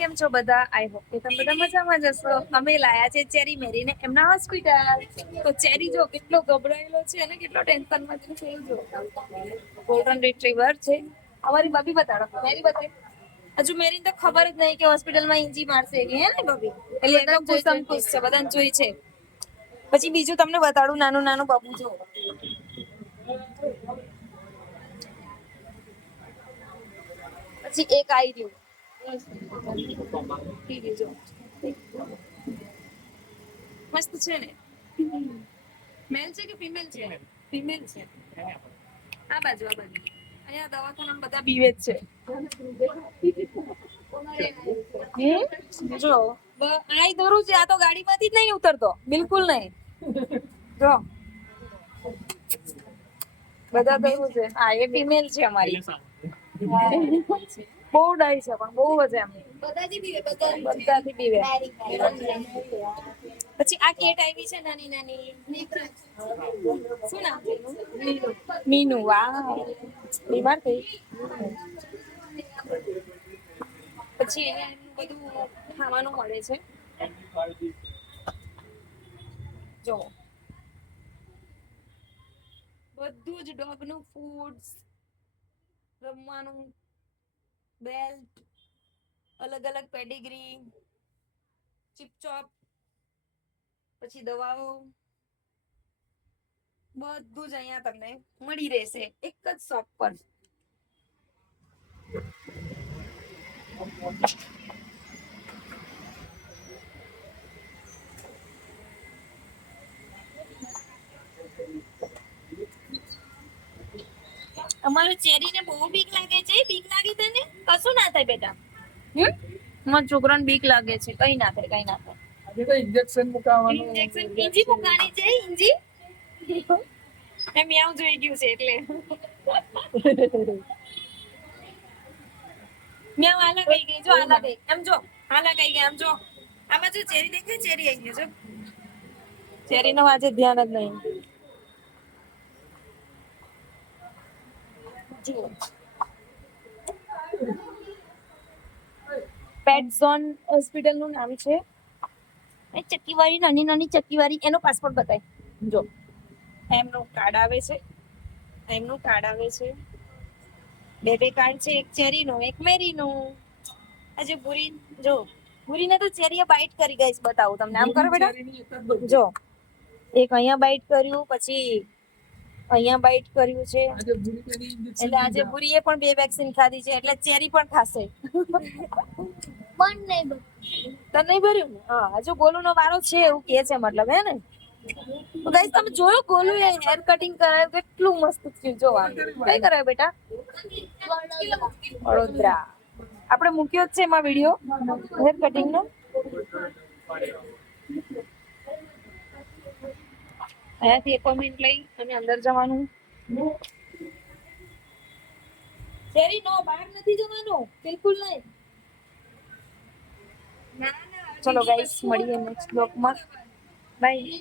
કેમ છો બધા? આઈ હોપ કે તમે બધા મજામાં જ હશો. અમે લાયા છે ચેરી મેરીને એમના હોસ્પિટલ. તો ચેરી જો કેટલો ગભરાયેલો છે અને કેટલો ટેન્શનમાં છે એ જો. ગોલ્ડન રિટ્રીવર છે. અમારી બબી બતાડો. મેરી બતાવી. હજુ મેરીને તો ખબર જ નહીં કે હોસ્પિટલમાં ઇન્જી મારશે કે હે ને બબી. એટલે એકદમ ખુશમ ખુશ છે. બધાને જોઈ છે. પછી બીજું તમને બતાડું નાનું નાનું બબુ જો. પછી એક આવી રહ્યું. મસ્ત છે ને. મેલ છે કે ફિમેલ છે? ફિમેલ છે. આ બાજુ અહીંયા દવાખાનામાં બધા બીવે જ છે. જો આઈ દોરું છે. આ તો ગાડીમાંથી જ નહીં ઉતરતો બિલકુલ નહીં. જો બધા દોરું છે. હા એ ફિમેલ છે અમારી. બહુ ડાઈ છે પણ બહુ જ એમ બધાથી બીવે. પછી આ કેટ આવી છે નાની નાની. શું નામ છે એનું? મીનુ. વાહ બીમાર થઈ. પછી અહીંયા એનું બધું ખાવાનું મળે છે. જો બધું જ ડોગનું ફૂડ્સ, રમવાનું, બેલ્ટ, અલગ અલગ પેડિગ્રી, ચીપચોપ, પછી દવાઓ બધું જ અહીંયા તમને મળી રહેશે એક જ શોપ પર. અમારો ચેરીને બહુ બીક લાગે છે. બીક લાગી તને? કશું ના થાય બેટા. મારા છોકરાને બીક લાગે છે. કઈ ના થાય, કઈ ના થાય. આજે તો ઇન્જેક્શન મુકાવવાનું. ઇન્જેક્શન ઇન્જી મુકાની છે. ઇન્જી એમ યાવ જોઈ ગયું છે એટલે. મ્યાવ આલા ગઈ ગઈ જો આલા ગઈ. એમ જો આલા ગઈ ગઈ. એમ જો આમાં જો ચેરી દેખાય ચેરી આવી ગઈ જો. ચેરીનો આજે ધ્યાન જ નહીં. પેટ ઝોન હોસ્પિટલ નું નામ છે. એ ચક્કીવાળી નાની નાની ચક્કીવાળી એનો પાસપોર્ટ બતાય જો. એમનું કાર્ડ આવે છે. એમનું કાર્ડ આવે છે. બે કાર્ડ છે. એક ચેરીનું એક મેરીનું. આજે ભૂરી જો ભૂરીને તો ચેરીએ બાઈટ કરી ગઈ છે. બતાવું તમને. આમ કરો બેટા. જો એક અહીંયા બાઈટ કર્યું પછી અહીંયા બાઈટ કર્યું છે. એટલે આજે ભૂરીએ પણ 2 વેક્સિન ખાધી છે એટલે ચેરી પણ ખાશે. પણ નહીં તને નહીં ભર્યું ને? હા હજુ ગોલુનો વારો છે એવું કે છે મતલબ હે ને. તો ગાઈસ તમે જોયો ગોલુ એ હેર કટિંગ કરાવ્યું કેટલું મસ્ત થયું જોવાનું. કઈ કરાવ્યું બેટા? વડોદરા. આપણે મૂક્યો જ છે એમાં વિડિયો હેર કટિંગ નો. અહીંયાથી એપોઇન્ટમેન્ટ લઈ અને અંદર જવાનું. ચેરી નો બહાર નથી જવાનું બિલકુલ નહીં. ચલો ગાઈસ મળીએ નેક્સ્ટ બ્લોગમાં. બાય.